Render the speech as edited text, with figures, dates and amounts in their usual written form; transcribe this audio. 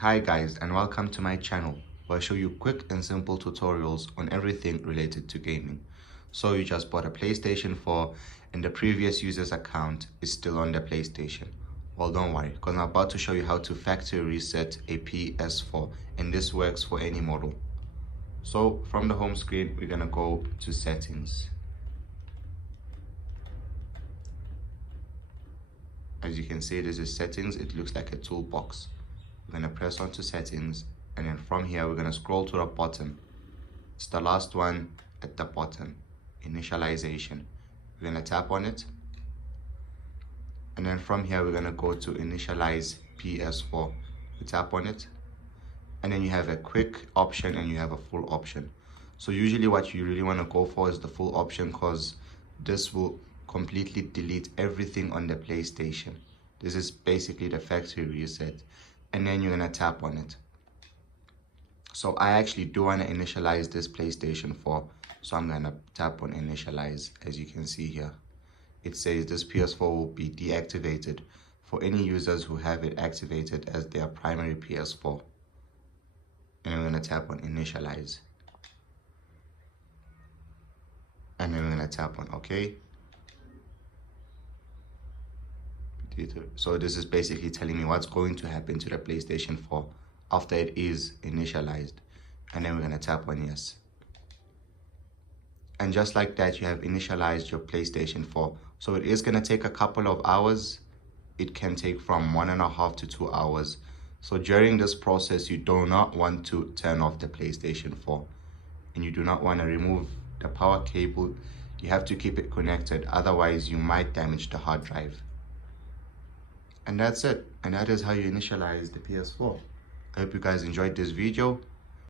Hi guys, and welcome to my channel where I show you quick and simple tutorials on everything related to gaming. So you just bought a PlayStation 4 and the previous user's account is still on the PlayStation. Well, don't worry, because I'm about to show you how to factory reset a PS4, and this works for any model. So from the home screen, we're gonna go to settings. As you can see, this is settings. It looks like a toolbox. We're gonna press onto settings, and then from here we're gonna scroll to the bottom. It's the last one at the bottom, initialization. We're gonna tap on it, and then from here we're gonna go to initialize PS4. We tap on it, and then you have a quick option and you have a full option. So usually what you really want to go for is the full option, because this will completely delete everything on the PlayStation. This is basically the factory reset, and then you're gonna tap on it. So I actually do want to initialize this PlayStation 4, so I'm gonna tap on initialize. As you can see here, it says this PS4 will be deactivated for any users who have it activated as their primary PS4. And I'm gonna tap on initialize, and then we're gonna tap on OK. So this is basically telling me what's going to happen to the PlayStation 4 after it is initialized, and then we're going to tap on yes. And just like that, you have initialized your PlayStation 4. So it is going to take a couple of hours. It can take from 1.5 to 2 hours. So during this process, you do not want to turn off the PlayStation 4, and you do not want to remove the power cable. You have to keep it connected, otherwise you might damage the hard drive. And that's it. And that is how you initialize the PS4. I hope you guys enjoyed this video.